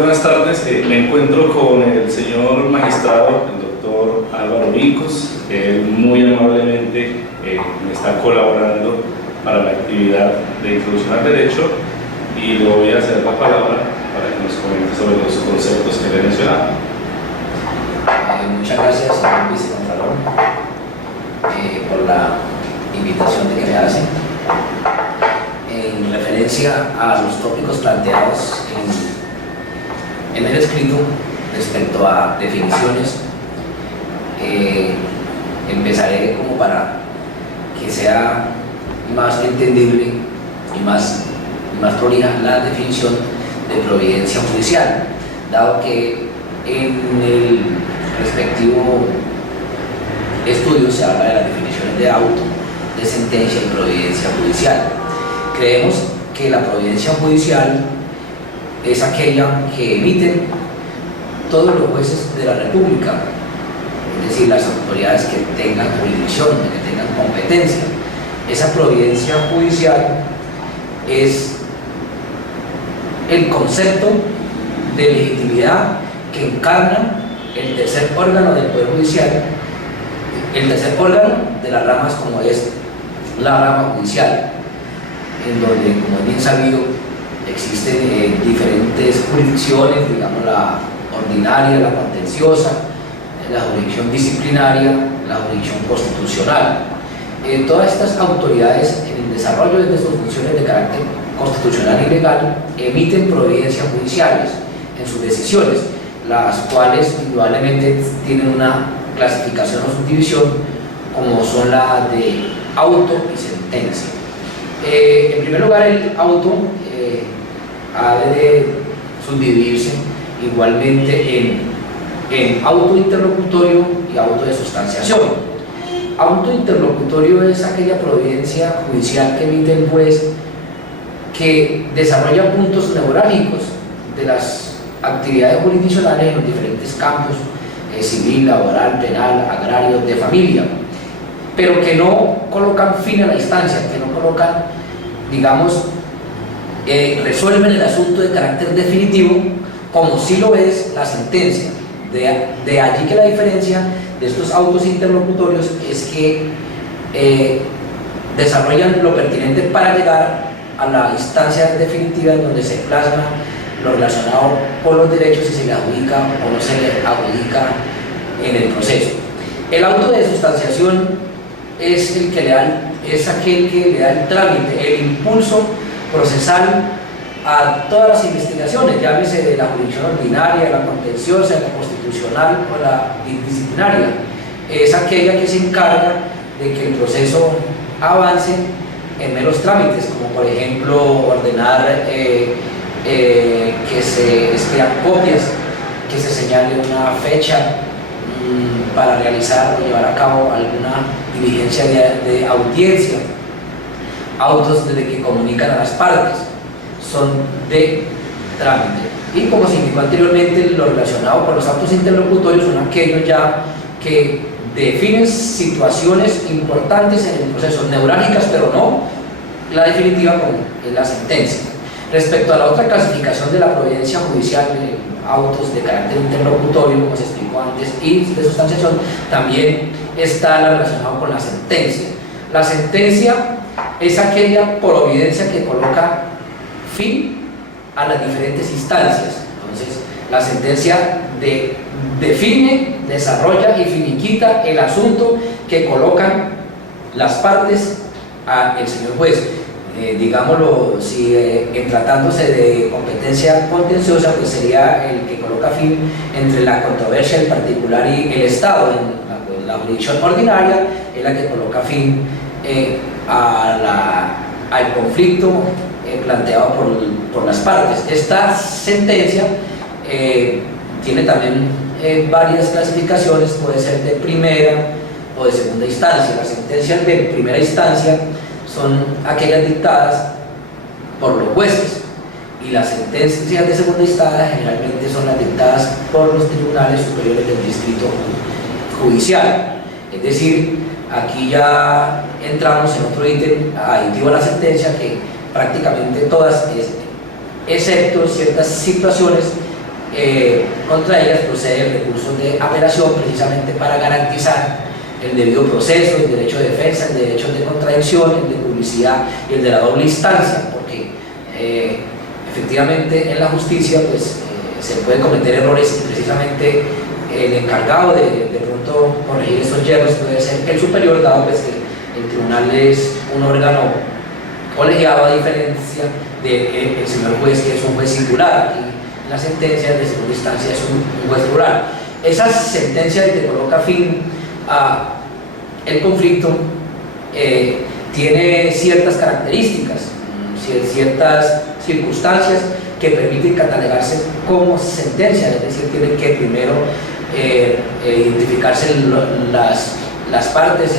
buenas tardes. Me encuentro con el señor magistrado, el doctor Álvaro Vicos. Él muy amablemente me está colaborando para la actividad de introducción al derecho y le voy a ceder la palabra para que nos comente sobre los conceptos que le he mencionado. Muchas gracias, señor vicecontralor, por la invitación que me hacen. En referencia a los tópicos planteados en el escrito respecto a definiciones, empezaré como para que sea más entendible y más prolija la definición de providencia judicial, dado que en el respectivo estudio se habla de las definiciones de auto, de sentencia y providencia judicial. Creemos que la providencia judicial es aquella que emiten todos los jueces de la República, es decir, las autoridades que tengan jurisdicción, que tengan competencia. Esa providencia judicial es el concepto de legitimidad que encarna el tercer órgano del Poder Judicial, el tercer órgano de las ramas como es la rama judicial, en donde, como es bien sabido, existen diferentes jurisdicciones, digamos la ordinaria, la contenciosa, la jurisdicción disciplinaria, la jurisdicción constitucional. Todas estas autoridades, en el desarrollo de sus funciones de carácter constitucional y legal, emiten providencias judiciales en sus decisiones, las cuales indudablemente tienen una clasificación o subdivisión, como son la de auto y sentencia. En primer lugar, el auto ha de subdividirse igualmente en auto interlocutorio y auto de sustanciación. Auto interlocutorio es aquella providencia judicial que emite el juez que desarrolla puntos neurálgicos de las actividades jurisdiccionales en los diferentes campos, civil, laboral, penal, agrario, de familia, pero que no colocan fin a la instancia, que no colocan, digamos, resuelven el asunto de carácter definitivo, como sí lo es la sentencia. De allí que la diferencia de estos autos interlocutorios es que desarrollan lo pertinente para llegar a la instancia definitiva en donde se plasma lo relacionado con los derechos y se le adjudica o no se le adjudica en el proceso. El auto de sustanciación es aquel que le da el trámite, el impulso procesal a todas las investigaciones, llámese de la jurisdicción ordinaria, la contenciosa, la constitucional o la disciplinaria. Es aquella que se encarga de que el proceso avance en meros trámites, como por ejemplo ordenar que se expidan copias, que se señale una fecha para realizar o llevar a cabo alguna diligencia de audiencia. Autos desde que comunican a las partes son de trámite. Y como se indicó anteriormente, lo relacionado con los autos interlocutorios son aquellos ya que definen situaciones importantes en el proceso, neurálgicas, pero no la definitiva como es la sentencia. Respecto a la otra clasificación de la providencia judicial, autos de carácter interlocutorio, como se explicó antes, y de sustanciación, también está la relacionada con la sentencia. La sentencia es aquella providencia que coloca fin a las diferentes instancias. Entonces, la sentencia define, desarrolla y finiquita el asunto que colocan las partes al señor juez. Digámoslo, si tratándose de competencia contenciosa, pues sería el que coloca fin entre la controversia del particular y el Estado. En la jurisdicción ordinaria es la que coloca fin al conflicto planteado por las partes. Esta sentencia tiene también varias clasificaciones, puede ser de primera o de segunda instancia. Las sentencias de primera instancia son aquellas dictadas por los jueces, y las sentencias de segunda instancia generalmente son las dictadas por los tribunales superiores del distrito judicial. Es decir, aquí ya entramos en otro ítem aditivo a la sentencia, que prácticamente todas, excepto ciertas situaciones, contra ellas procede el recurso de apelación precisamente para garantizar el debido proceso, el derecho de defensa, el derecho de contradicción, el de publicidad y el de la doble instancia, porque efectivamente en la justicia pues, se pueden cometer errores y precisamente el encargado de pronto corregir esos yerros puede ser el superior, dado pues, que el tribunal es un órgano colegiado a diferencia del señor juez, que es un juez singular, y la sentencia de segunda instancia es un juez plural. Esa sentencia que coloca fin a el conflicto tiene ciertas características, ciertas circunstancias que permiten catalogarse como sentencia, es decir, tienen que primero identificarse las partes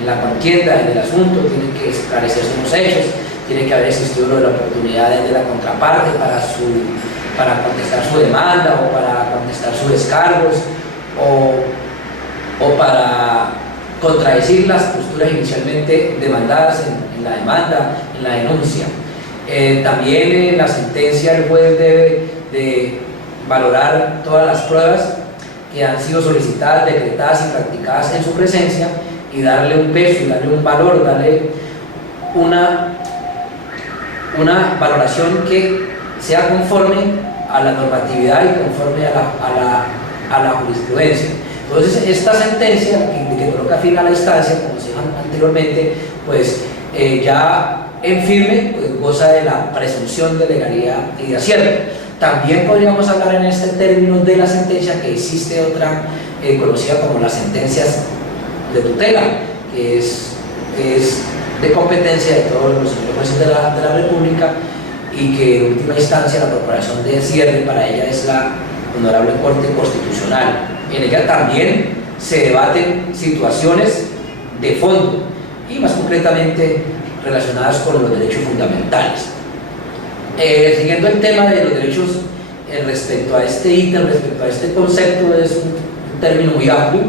en la contienda, en el asunto, tienen que esclarecerse unos hechos, tiene que haber existido la oportunidad de la contraparte para contestar su demanda o para contestar sus descargos o para contradecir las posturas inicialmente demandadas en la demanda, en la denuncia. También en la sentencia el juez debe de valorar todas las pruebas que han sido solicitadas, decretadas y practicadas en su presencia y darle un peso, y darle un valor, darle una valoración que sea conforme a la normatividad y conforme a la jurisprudencia. Entonces, esta sentencia que coloca fin a la instancia, como se dijo anteriormente, pues ya en firme pues, goza de la presunción de legalidad y de acierto. También podríamos hablar en este término de la sentencia, que existe otra conocida como las sentencias de tutela, que es de competencia de todos los señores jueces de la República, y que en última instancia la procuración de cierre para ella es la Honorable Corte Constitucional. En ella también se debaten situaciones de fondo y más concretamente relacionadas con los derechos fundamentales. Siguiendo el tema de los derechos respecto a este ítem, respecto a este concepto, es un término muy amplio,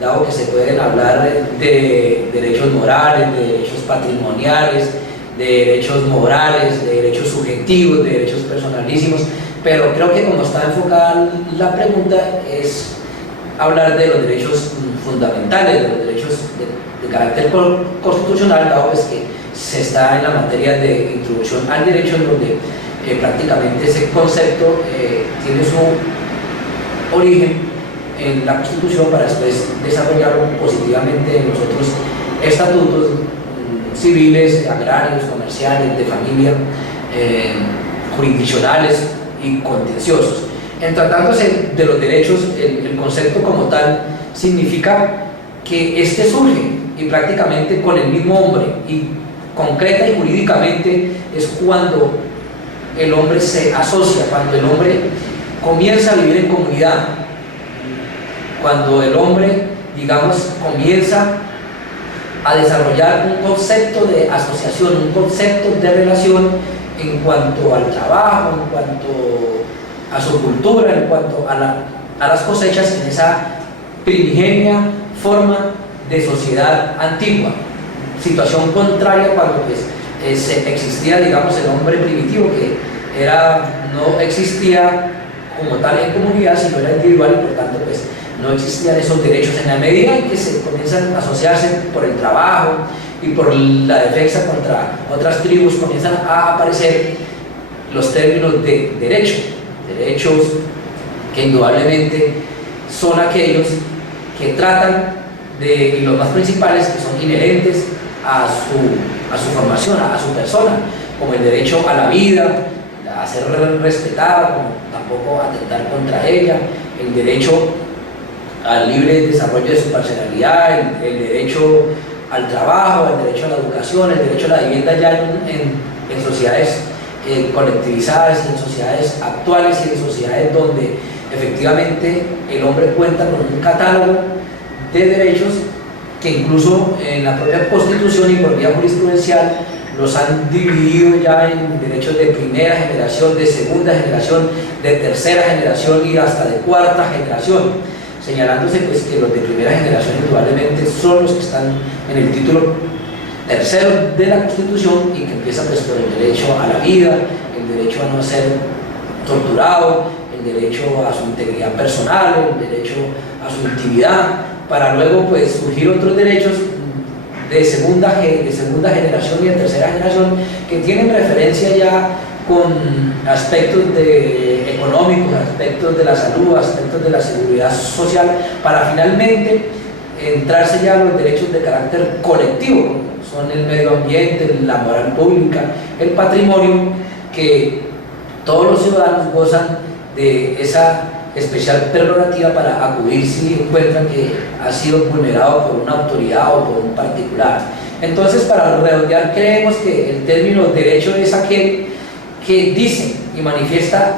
dado que se pueden hablar de derechos morales, de derechos patrimoniales, de derechos morales, de derechos subjetivos, de derechos personalísimos, pero creo que como está enfocada la pregunta es hablar de los derechos fundamentales, de los derechos de carácter constitucional, dado pues que se está en la materia de introducción al derecho, en donde prácticamente ese concepto tiene su origen en la Constitución para después desarrollarlo positivamente en los otros estatutos civiles, agrarios, comerciales, de familia, jurisdiccionales y contenciosos. En tratándose de los derechos, el concepto como tal significa que este surge y prácticamente con el mismo hombre, y concreta y jurídicamente es cuando el hombre se asocia, cuando el hombre comienza a vivir en comunidad, cuando el hombre, digamos, comienza a desarrollar un concepto de asociación, un concepto de relación en cuanto al trabajo, en cuanto a su cultura, en cuanto a las cosechas, en esa primigenia forma de sociedad antigua. Situación contraria cuando pues, existía, digamos, el hombre primitivo, que no existía como tal en comunidad, sino era individual, y por tanto pues, no existían esos derechos. En la medida en que se comienzan a asociarse por el trabajo y por la defensa contra otras tribus, comienzan a aparecer los términos de derechos que indudablemente son aquellos que tratan y los más principales, que son inherentes a su formación, a su persona, como el derecho a la vida, a ser respetada, como tampoco atentar contra ella, el derecho al libre desarrollo de su personalidad, el derecho al trabajo, el derecho a la educación, el derecho a la vivienda ya en sociedades colectivizadas, en sociedades actuales y en sociedades donde efectivamente el hombre cuenta con un catálogo de derechos que incluso en la propia Constitución y por vía jurisprudencial los han dividido ya en derechos de primera generación, de segunda generación, de tercera generación y hasta de cuarta generación, señalándose pues que los de primera generación indudablemente son los que están en el título tercero de la Constitución, y que empieza pues por el derecho a la vida, el derecho a no ser torturado, el derecho a su integridad personal, el derecho a su intimidad, para luego pues surgir otros derechos de segunda generación y de tercera generación que tienen referencia ya con aspectos económicos, aspectos de la salud, aspectos de la seguridad social, para finalmente entrarse ya a los derechos de carácter colectivo, como son el medio ambiente, la moral pública, el patrimonio, que todos los ciudadanos gozan de esa especial prerrogativa para acudir si encuentran que ha sido vulnerado por una autoridad o por un particular. Entonces, para redondear, creemos que el término derecho es aquel que dice y manifiesta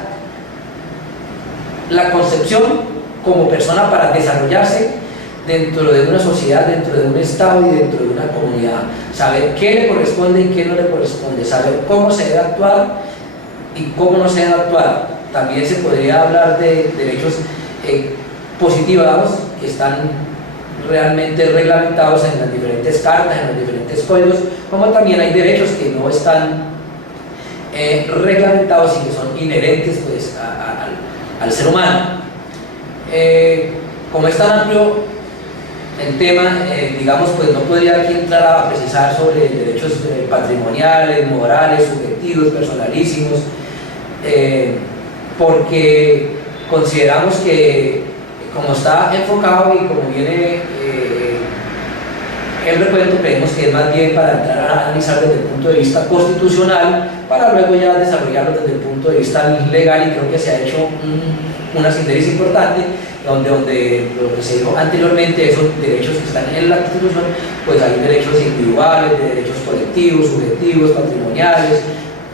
la concepción como persona para desarrollarse dentro de una sociedad, dentro de un estado y dentro de una comunidad, saber qué le corresponde y qué no le corresponde, saber cómo se debe actuar y cómo no se debe actuar. También se podría hablar de derechos positivados que están realmente reglamentados en las diferentes cartas, en los diferentes códigos, como también hay derechos que no están reglamentados y que son inherentes pues, al ser humano. Como es tan amplio el tema, digamos, pues no podría aquí entrar a precisar sobre derechos patrimoniales, morales, subjetivos, personalísimos, porque consideramos que como está enfocado y como viene el recuento, creemos que es más bien para entrar a analizar desde el punto de vista constitucional, para luego ya desarrollarlo desde el punto de vista legal, y creo que se ha hecho una síntesis importante, donde lo que se dijo anteriormente, esos derechos que están en la Constitución, pues hay derechos individuales, derechos colectivos, subjetivos, patrimoniales,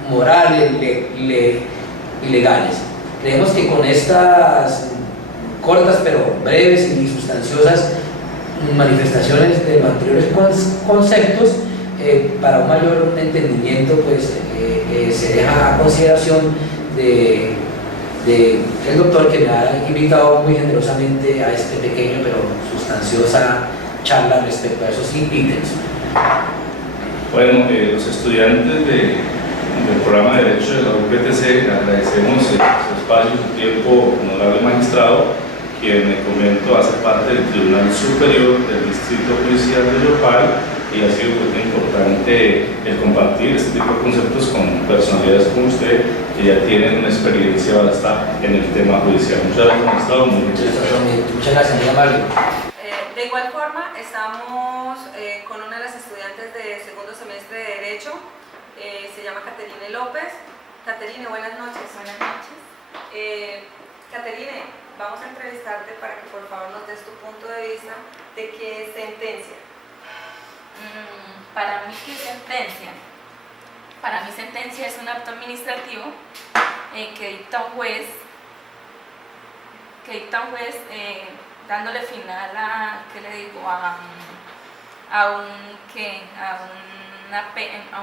morales, y legales. Creemos que con estas cortas pero breves y sustanciosas manifestaciones de los anteriores conceptos, para un mayor entendimiento, pues se deja a consideración del doctor, que me ha invitado muy generosamente a este pequeño pero sustanciosa charla respecto a esos ítems. Bueno, los estudiantes del programa de Derecho de la UPTC agradecemos su espacio y su tiempo, honorable magistrado, quien, me comento, hace parte del Tribunal Superior del Distrito Judicial de Yopal, y ha sido pues, importante el compartir este tipo de conceptos con personalidades como usted, que ya tienen una experiencia vasta en el tema judicial. Muchas gracias, magistrado. Muchas gracias, muy amable. De igual forma, estamos con una de las estudiantes de segundo semestre de Derecho, se llama Caterine López. Caterine, buenas noches. Buenas noches. Caterine, vamos a entrevistarte para que por favor nos des tu punto de vista de qué es sentencia. Para mí, ¿qué es sentencia? Para mí, sentencia es un acto administrativo que dicta un juez, dándole final a, ¿qué le digo? A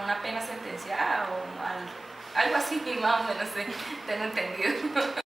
una pena sentenciada o algo así, más o menos, tengo entendido.